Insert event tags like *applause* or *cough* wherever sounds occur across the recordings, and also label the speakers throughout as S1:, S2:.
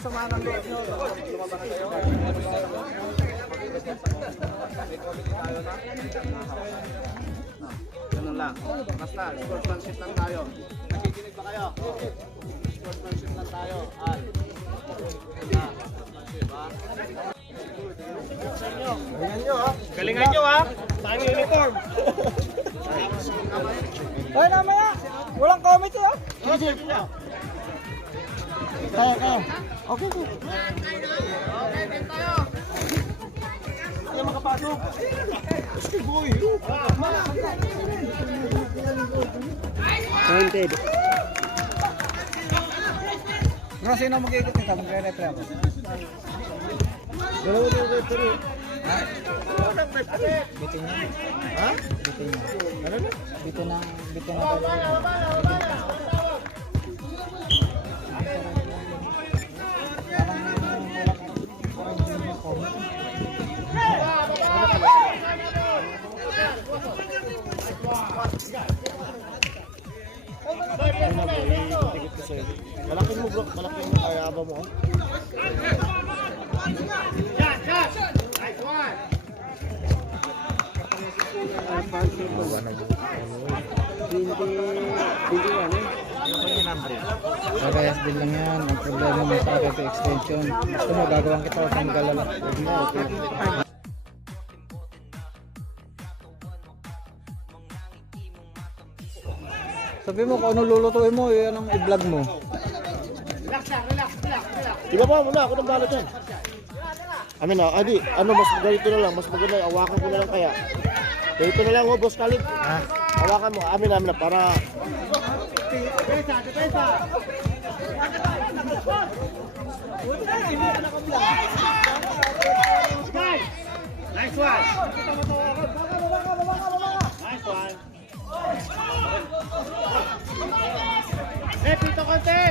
S1: sama ng loob nyo? Lumabas kayo? Ganun lang. Basta, sportsmanship lang tayo. Nakikinig ba kayo? Sportsmanship lang tayo. Ha? Galingan nyo, ha?
S2: Galingan nyo ha. Tayong uniform.
S1: Hoy, namaya! Walang comment sige. Kaya, kaya. Okay, okay. Kaya makapasok. Sige, boy. Counted. Bro, sino mag-ikot nito? Magre-repre ako. Dalawa na referee. Bitin niya. Ha? Bitin niya. Ano na? Bitin na. Bitin na. Malaki
S3: Sabi mo kung ano lulutuin mo, yan ang i-vlog mo.
S1: Iba pa muna, ako nang bala dyan. Amin na, adi, ano, mas ganito na lang, mas maganda, awakan ko na lang kaya. Ganito na lang, oh, boss Khalid. Ha? Hawakan mo, amin amin na, para...
S2: Nice one. Nice one. Eh, pito konti.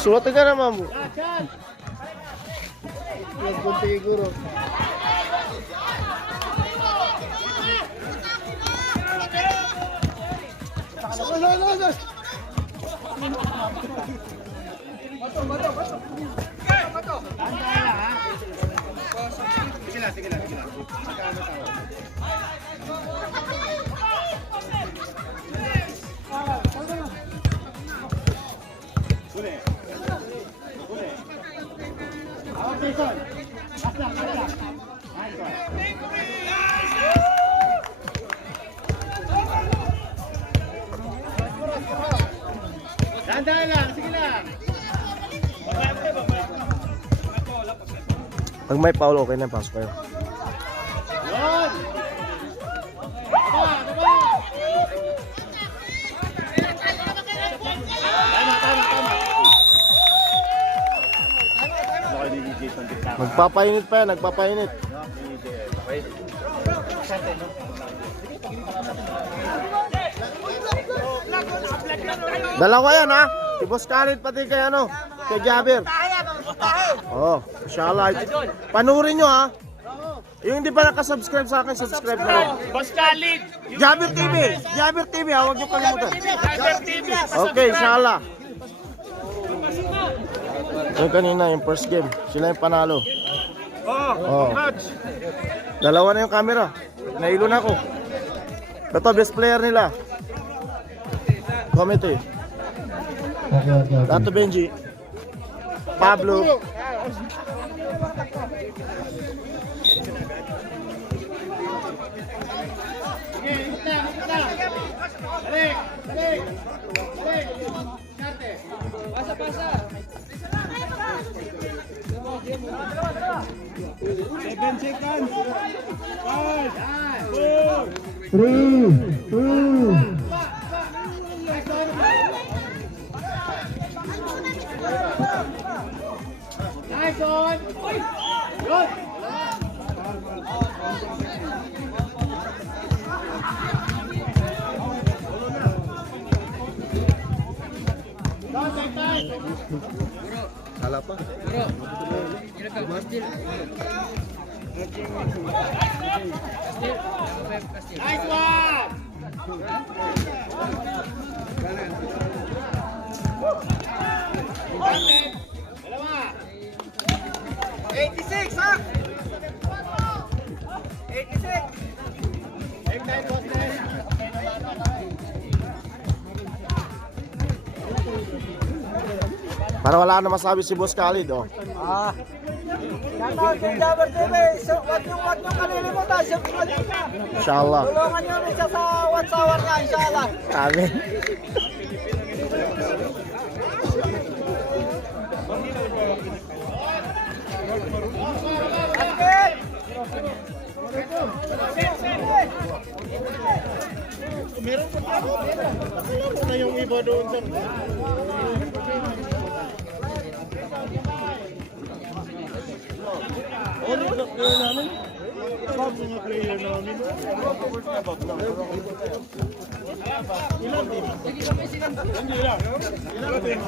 S1: Sulatan ka naman mo. Nagpunti siguro.
S2: Sige lang, Dahan-dahan lang, sige lang.
S1: Pag may foul, okay na, pasok kayo.
S2: Yun!
S1: Magpapainit pa yan, nagpapainit. Dalawa yan ha. Si Boss Khalid pati kay ano, kay Jabir. Oh, inshallah. Panurin nyo ha. Yung hindi pa nakasubscribe sa akin, subscribe na.
S2: Boss Khalid!
S1: Jabir TV! Jabir TV ha, huwag nyo kalimutan.
S2: TV!
S1: Okay, inshallah. Yung kanina, yung first game, sila yung panalo. Oh,
S2: Coach!
S1: Dalawa na yung camera. Nailo na ako. Ito, best player nila. Committee.
S3: Okay, okay, okay.
S1: Dato Benji. Pablo.
S2: Pasa,
S3: three.
S1: Para wala na masabi si Boss Khalid, oh.
S4: Ah. Shoutout sa Jabber TV. So, wag yung wag yung kalilimutan. Subscribe ka.
S1: Inshallah.
S4: Tulungan niyo rin siya sa watch hour niya, inshallah.
S1: Amin.
S2: Meron pa tayo. Meron na yung iba doon sa... player namin? Sab mga player namin. Ilan din? Hindi lang. Ilan din?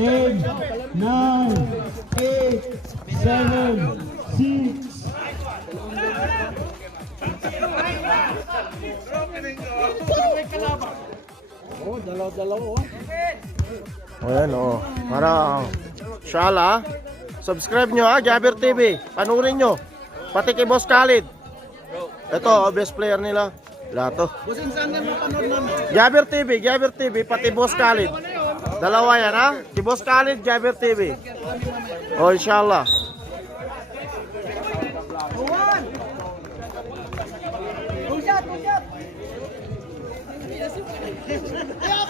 S5: eight, nine, eight, seven, six,
S1: O yan, oh. Para, inshallah, subscribe nyo ha, Jabber TV. Panurin nyo. Pati kay Boss Khalid. Ito, oh, best player nila. Lato.
S2: Busing saan yan mapanood namin?
S1: Jabber TV, Jabber TV, pati Boss Khalid. Dalawa yan ha. Si Boss Khalid, Jabber TV. O, inshallah.
S4: Push-up!
S2: Chong,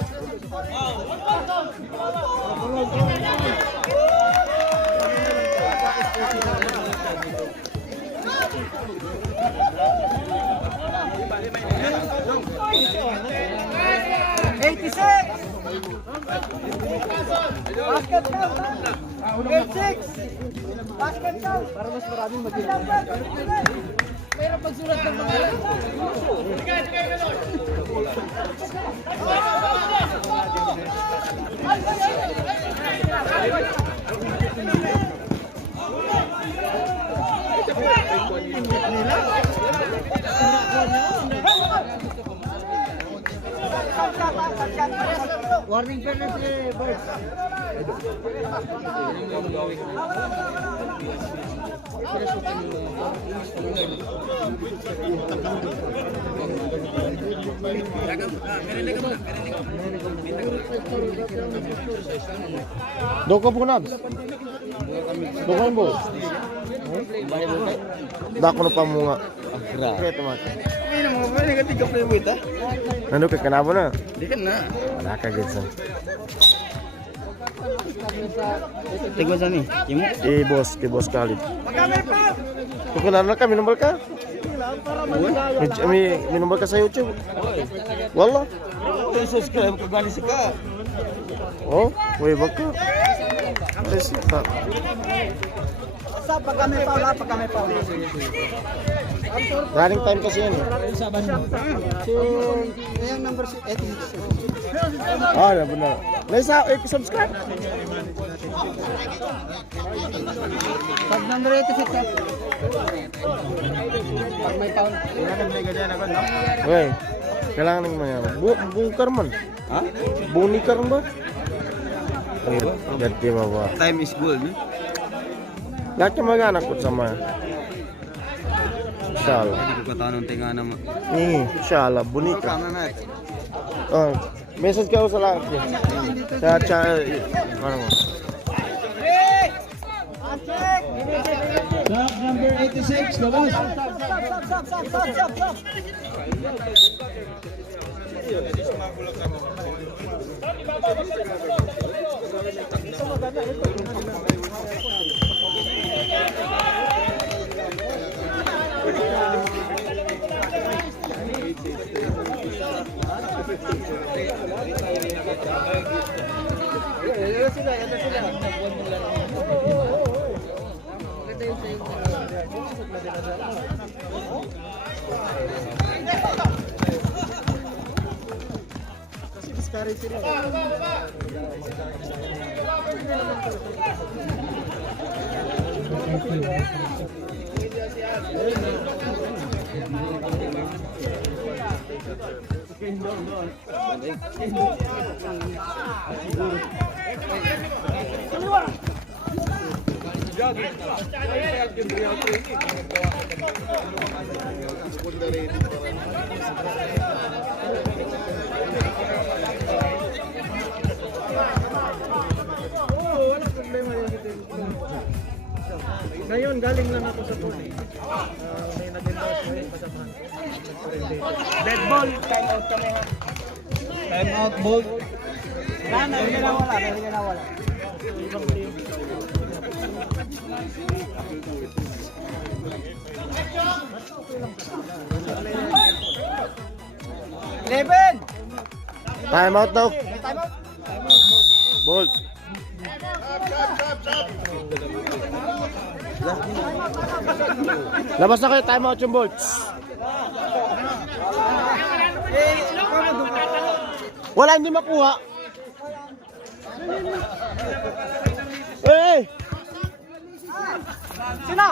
S4: Basket count, ha? Eight-six! Basket count! Para mas maraming mag Mayroon pagsulat ng mga Warning fairness eh, boys.
S1: Doko po nabs. Doko mo. Dako na pa mga. Kaya teman.
S2: Hindi mo, pwede ka tigap na yung wait, ha?
S1: Nando ka kanabo na.
S2: Di ka na.
S1: Wala ka gitsa.
S2: Tigwa saan eh? Kimo?
S1: Eh boss, kay boss Khalid. Tukunan na ka, minumbal ka. Medyo, may minumbal ka sa YouTube. Wala.
S2: subscribe ka gali si ka.
S1: Oh, way bag ka. Yes, ta.
S4: Sa pag kami pa, wala pag kami pa.
S1: Running time kasi yan. eh.
S4: So, yung number si Eddie.
S1: Ah, na benar. Nasa, eh, subscribe.
S4: Pag number 86 ka. Pag may pound.
S1: Wey, kailangan ng mga bu bungkar man.
S2: Ha?
S1: Bunikar ba? Dati mo ba?
S2: Time is gold?
S1: Lahat yung mga anak ko sama. Inshallah.
S6: Hindi ko katanong tinga naman.
S1: Ni, inshallah, bonita.
S6: naman.
S1: Oh, message ka sa lahat. Sa cha ano mo?
S5: Stock number 86, labas. Kasi discourage sila. Jogging.
S2: Ngayon, galing lang ako sa pool. Uh, may nag-endorse ko yung kasamahan.
S4: Dead ball, time out kami ha.
S2: Time out, bolt.
S4: Wala na, hindi na wala, hindi na wala. Eleven!
S1: Time out daw.
S4: Time out!
S1: Bolt. Labas na kayo, time out yung bolts. Wala, hindi makuha. Eh!
S4: Sino?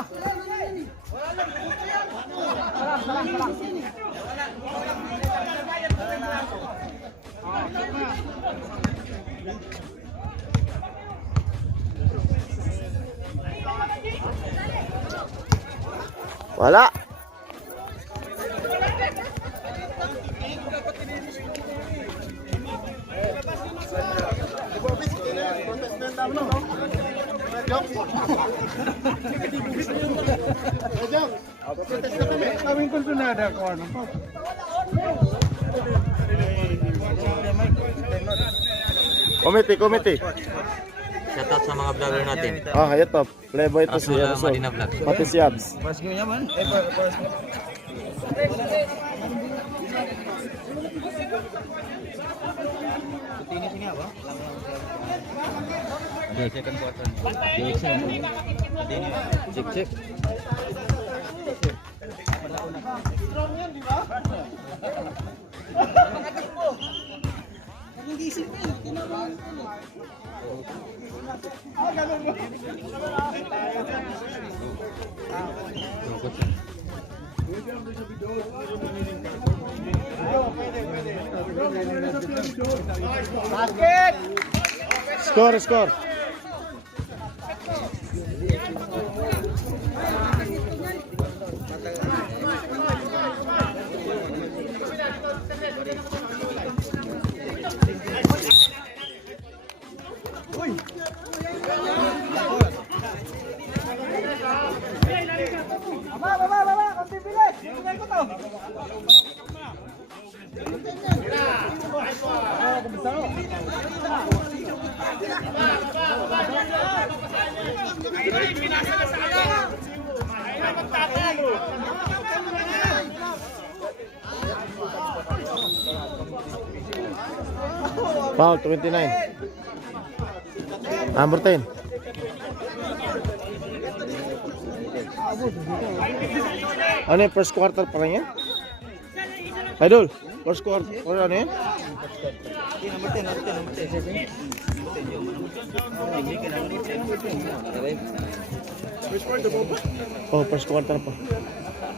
S1: Wala.
S2: Ano.
S1: Komite, komite.
S6: Shoutout sa mga vlogger natin.
S1: Ah, ito. Playboy ito si
S6: Rasmula
S1: Erso.
S6: Madina Vlog.
S1: Pati si Abs.
S6: Check, check.
S4: Basket!
S1: Score, score. Foul, 29. Number 10. Ano first quarter pa rin? Idol, first quarter, ano yan? Oh, first quarter pa.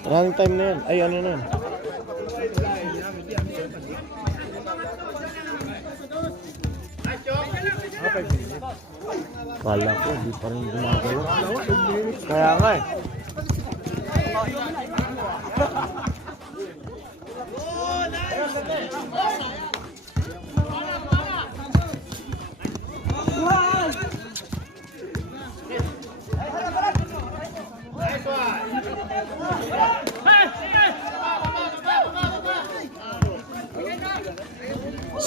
S1: Running time na yan. Ay, ano na yan? Kala ko, di pa rin gumagawa. Kaya nga eh.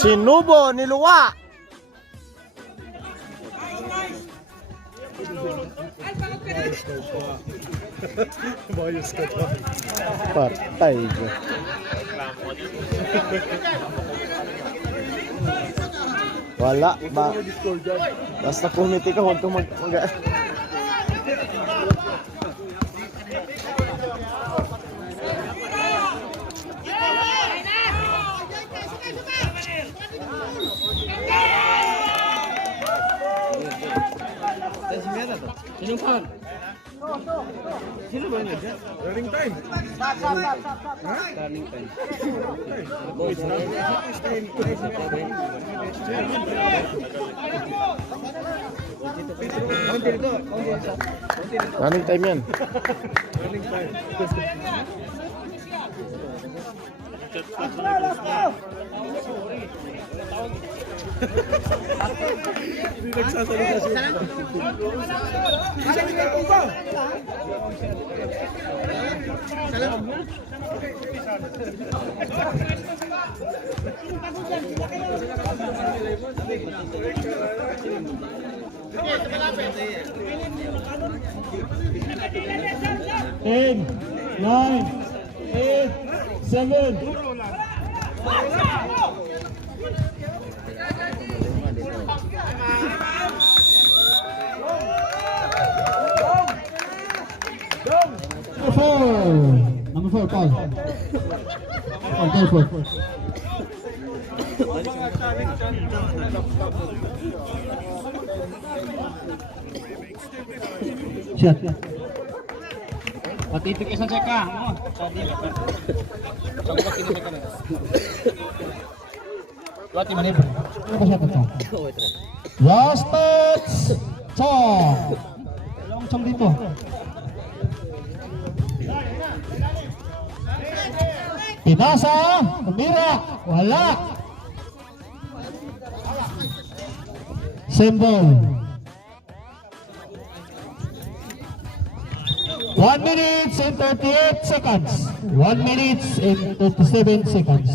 S1: Sinubo ni Luwa. Patay ko. Wala ba? Basta pumiti ka, huwag kang mag... mag
S3: Sinong foul? Sino ba yun?
S2: Running time.
S3: Turning time.
S1: Running time yan.
S5: Ten, nine, eight, seven, Number four. Number four, Paul. Paul, go for it. Shot.
S3: Patipik isang? Sabi ka. Wati manib.
S5: Ano ba shot ito? Last touch! Chong! Dalawang chong dito. Pinasa! Tumira! Wala! Symbol. One minute and 38 seconds. One minute and 37 seconds.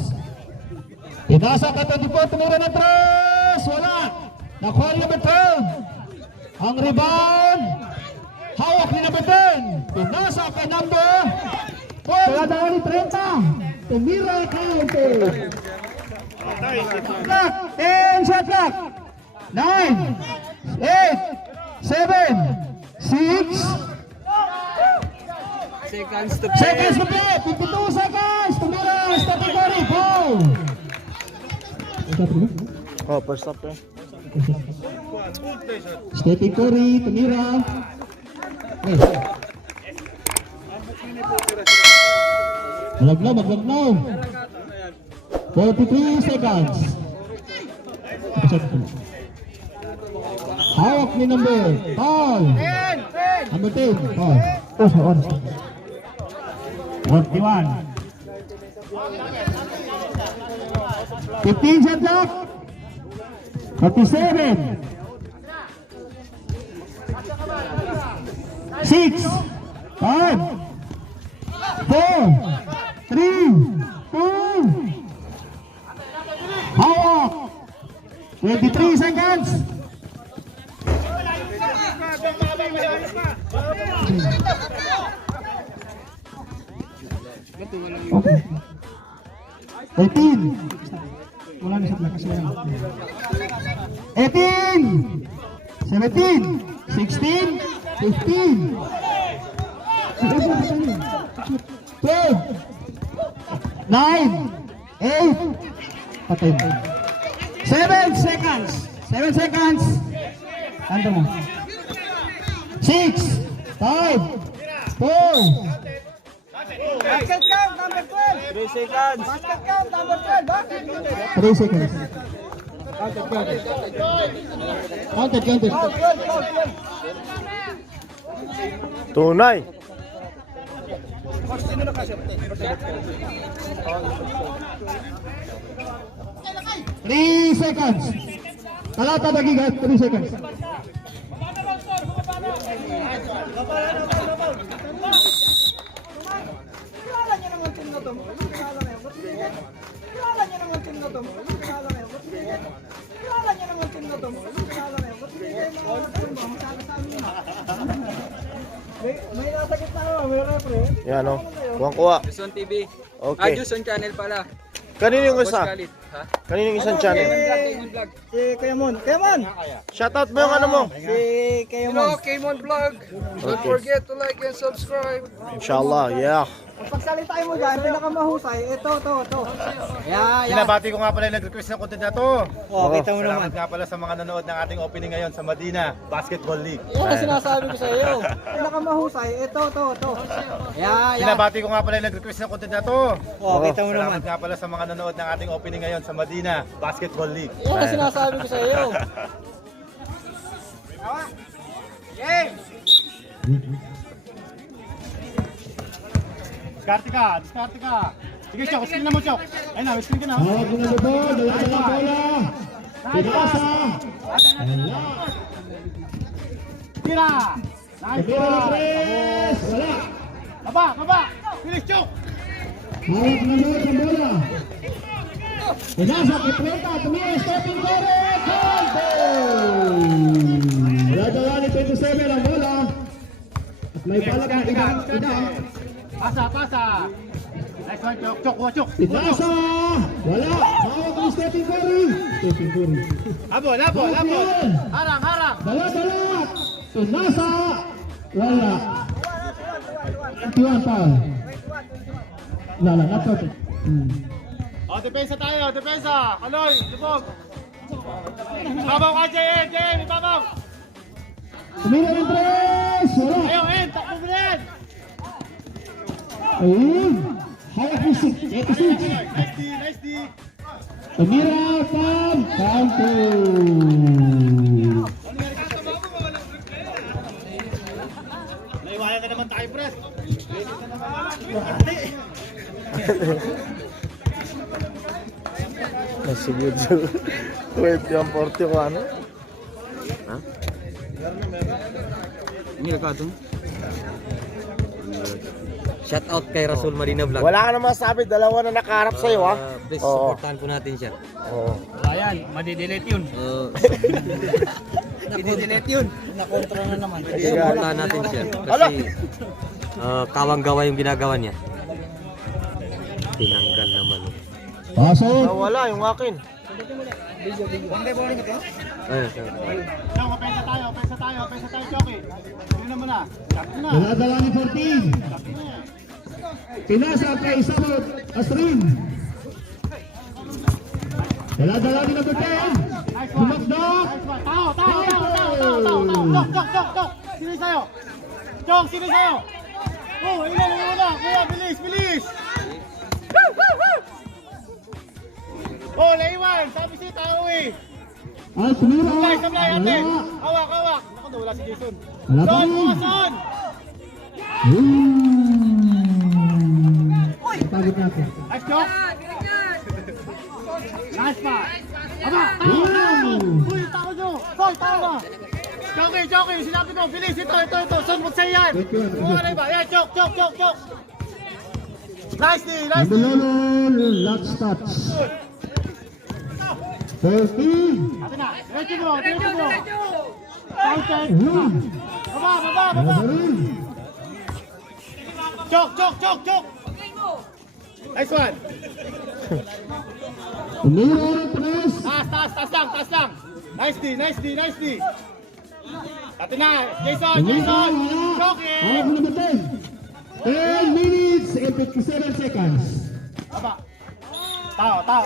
S5: Pinasa ka 24, tumira ng tres! Wala! Nakuha ni number 12. Ang rebound. Hawak ni number 10. Pinasa ka number 12. Wala ni 30. Tumira ka ito. Clock. 10 shot clock. 9, 8, 7, 6,
S3: Seconds to
S5: seconds to play. 52 seconds. Tumira. Stop Curry. Foul.
S1: Oh, first stop yan.
S5: Stephen Curry, tumira. Eh. Malaglaw, maglaglaw. 43 seconds. Hawak ni number. Paul. Number 10. Paul. Oh, on. 41. 15 shot clock. 37. Six, five, four, three, two, hawak. 23 seconds. Okay. 18. Wala na sa na yan. 18, 17, 16, 15, 12, 9, 8, patay mo. 7 seconds. 7 seconds. Tanda mo. 6, 5, 4,
S4: Basket count, number 12. 3 seconds. Basket count, number 12. Basket count.
S5: 3 seconds. Counted, counted.
S1: Tunay.
S5: Three seconds. Talata dagigat, three seconds.
S4: Kilala niyo naman team na to. Kilala na yun. Ba't hindi niya? Kilala niyo naman team na to. Kilala na yun. Ba't hindi niya? Kilala niyo naman team na to. Kilala na yun. Ba't hindi ano ba? Masabi sa amin. May, may gitna naman. May repre.
S1: Yan o. Kuha kuha.
S7: Juson TV. Ah,
S1: Okay.
S7: Juson Channel pala.
S1: Kanino yung isa?
S7: Ha?
S1: Kanino yung isang channel?
S7: Vlog, Vlog.
S4: Si Kuya Mon. Kuya Mon!
S1: Shoutout mo yung ano mo.
S4: Si Kuya Mon.
S7: Hello, Kmon Vlog. Don't forget to like and subscribe.
S1: Inshallah, yeah.
S4: Ang pagsalitain mo dyan, pinakamahusay. Ito, ito, ito. Yeah, yeah.
S2: Binabati ko nga pala yung nag-request ng content na to.
S4: Oh, kita mo naman.
S2: Salamat nga pala sa mga nanood ng ating opening ngayon sa Madina Basketball League.
S4: Yan ang sinasabi ko sa iyo. *laughs* Pinakamahusay. Ito, ito, ito. Yeah, yeah.
S2: Binabati ko nga pala yung nag-request ng content na to.
S4: Oh, kita mo naman.
S2: Salamat nga pala sa mga nanood ng ating opening ngayon sa Madina Basketball League.
S4: Yan ang sinasabi ko sa iyo.
S2: Diskarte ka, diskarte ka. Sige, Chok, screen na mo, Chok. Ayun na, screen ka na.
S5: Hawak mo na ito, dala-dala bola. Pinasa.
S2: Tira! Nice
S5: na tres. Wala.
S2: Baba, baba! Finish, Chok!
S5: Hawak na ang bola. Pinasa, kiprenta, tumiya, stepping correct. Dala-dala ni 27 ang bola. At may palak ng ibang ibang.
S2: Pasa, pasa! Nice one, Chok. Chok, Chok.
S5: Pinasa. Wala. Hawak ni Stephen Curry. Stephen Curry.
S2: Habol, habol!
S5: Yun.
S2: Harang, harang!
S5: Dala-dala. Pinasa. Wala. 21 foul. Wala, not perfect. Hmm.
S2: O, depensa tayo, depensa! Kaloy, lubog! Babaw ka, JM, JM, ibabaw!
S5: Tumira ng tres. Wala.
S2: Ayaw, En, takbo mo na yan!
S5: Ayun. Hawak ni 6. 86.
S2: Nice D, nice D!
S5: Tumira from Kanto.
S2: Naiwayan ka naman tayo, pres!
S1: Nasugod sa 20 ang 40 ko ano?
S7: Ini ka to. Shout out kay Rasul Marina Vlog.
S1: Wala ka na masabi, dalawa na nakaharap sa'yo ha?
S7: Uh, please
S1: Oo.
S7: supportahan po natin siya.
S1: Oo.
S2: Ayan, madidelete yun. *laughs*
S7: Uh,
S4: Pinidelete yun. Nakontra na naman.
S7: supportahan natin siya
S1: Ala!
S7: kasi uh, kawang gawa yung ginagawa niya. Tinanggal naman. oh.
S5: Pasok.
S1: Nawala yung akin.
S7: Ayun,
S2: naman na.
S5: Dala-dala ni 14. Pinasa kay Samot Asrin. Dala-dala ni number 10.
S2: Nice one.
S5: Bumakdak.
S2: Nice one. Tao, tao, tao, tao, tao, tao, tao. Chok, chok, chok. Sino sa'yo? Chok, sino sa'yo? Oh, ilan mo na. Kuya, bilis, bilis. Oh, naiwan. Sabi si tao eh.
S5: At tumira.
S2: Sablay, sablay, ate. Hawak, hawak. Naku, wala si Jason.
S5: Pa
S2: Son,
S5: rin. Hmm. Pagod natin.
S2: Nice, Chok. Nice pa. Aba. Uy, tao nyo. Soy, tao na. Choki, Choki, sinabi ko, bilis, ito, ito, ito. Son, magsay yan.
S5: Thank you.
S2: Kumuha na iba. Yan, Chok, Chok, Chok, Chok. Nice D, nice D.
S5: Nabalolo, last touch. 14.
S2: Ate na, diretso mo, diretso mo. Counted.
S5: Yun.
S2: Baba, baba, baba. Chok, Chok, Chok, Chok. Nice one. Taas, taas, taas lang, taas lang. Nice D, nice D, nice D. Ate na, Jason, Jason.
S5: wala. Number 10. 10 minutes and 57 seconds.
S2: Aba. Tao, tao.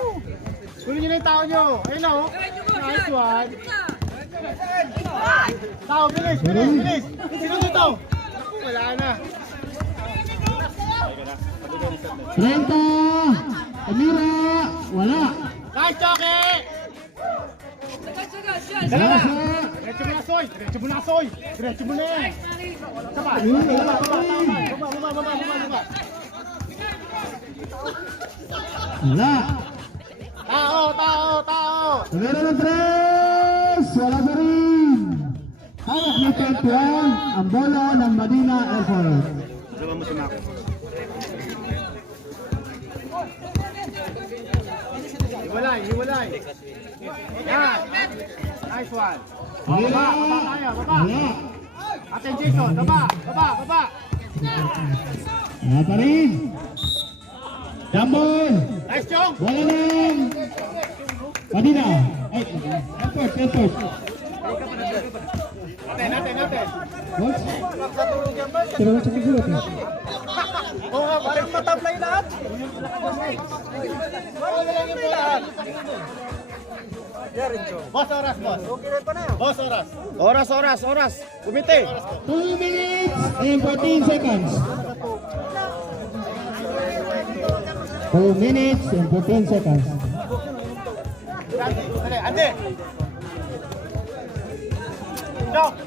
S2: Kunin nyo na yung tao nyo. Ayun na, oh. Nice one. Tao, bilis, bilis, bilis. Sino dito? Naku, Wala na.
S5: 30. Tumira. Wala.
S2: Nice, Choki. Dalawa.
S5: Nasa.
S2: Diretso mo na Soy! Diretso mo na, Soy! Diretso mo na! Saba! Baba, baba! Baba, baba!
S5: Wala.
S2: Tao, tao, tao!
S5: Ng tres. Wala pa rin. Hawak ni 21 ang bola ng Medina Airport.
S2: Hiwalay, hiwalay! Yan! Nice one!
S5: Wala.
S2: Baba, baba tayo, baba! Atin Jason, baba, baba, baba!
S5: Wala pa rin. Jambol.
S2: Nice Chong!
S5: Wala lang. Medina. Ay, Airport, Airport.
S2: Natin, natin, natin!
S5: What? Pero sa kigulat eh.
S2: Oo nga, parang mataplay lahat! Boss, oras, boss! Boss, oras!
S1: Oras, oras, oras. Kumite.
S5: 2 minutes and 14 seconds. 2 minutes and 14 seconds.
S2: Dali, ande! Chong!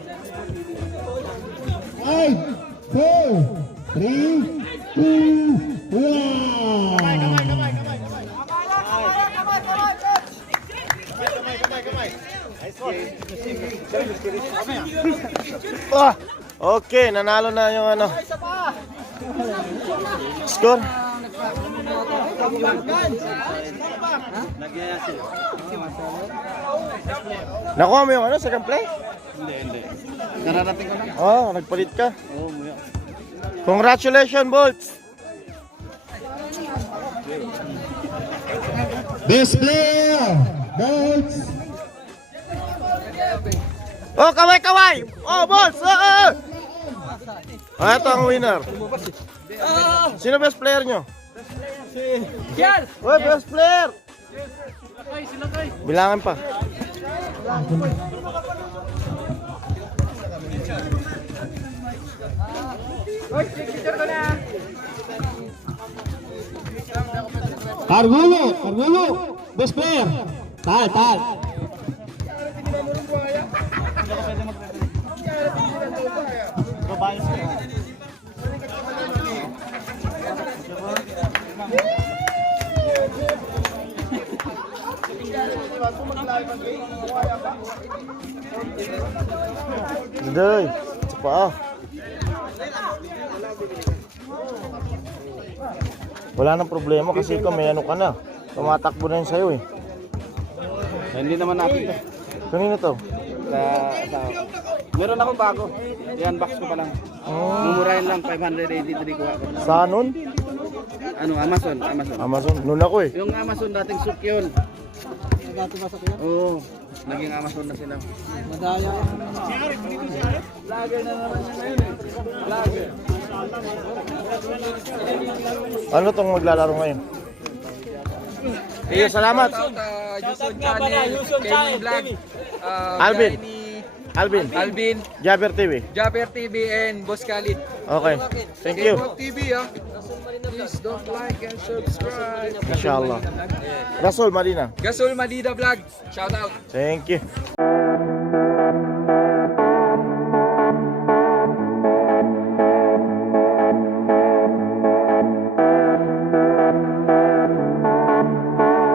S5: 5, 4, 3, 2, 1.
S2: Kamay, kamay, kamay, kamay! Kamay, kamay, kamay! Nice one!
S1: Ah, okay, nanalo na yung ano. Score? Nakuha mo yung ano, second play? Hindi, hindi. Nararating ko na. Oh, nagpalit ka. Oo, Congratulations, Bolts!
S5: Best player, Bolts.
S1: Oh, kaway, kaway! Oh, Bolts! Oh, oh! Ah, ito ang winner. Sino best player nyo?
S2: Yan!
S1: Oh, best player! Bilangan pa.
S5: Cargulo, Cargulo. Best player. Tal, tal.
S1: Day, isa pa ah. Wala nang problema kasi ikaw may ano ka na. Tumatakbo na yun sa'yo eh.
S6: Hindi naman natin to.
S1: Kanino to?
S6: Sa, sa, meron akong bago. I-unbox ko pa lang.
S1: Oh,
S6: Mumurahin lang, 583 ko ako.
S1: saan nun?
S6: Ano, Amazon, Amazon.
S1: Amazon. Noon ako eh.
S6: Yung Amazon dating suk yun.
S3: Dati ba sa kuya?
S6: Oo, naging Amazon na sila.
S3: Madaya.
S6: Lager na naman yun ngayon eh. Lager.
S1: Ano tong maglalaro ngayon? Iyo, salamat.
S8: Yuson Channel, Kenny Vlog, uh,
S1: Alvin. Alvin,
S8: Alvin,
S1: Jabber TV.
S8: Japper TV, and Boss Khalid.
S1: Okay. Thank you.
S8: TV, ah. Please don't like and subscribe.
S1: Inshallah. Rasol Marina.
S8: Gasol Madida Vlog, shout out.
S1: Thank you.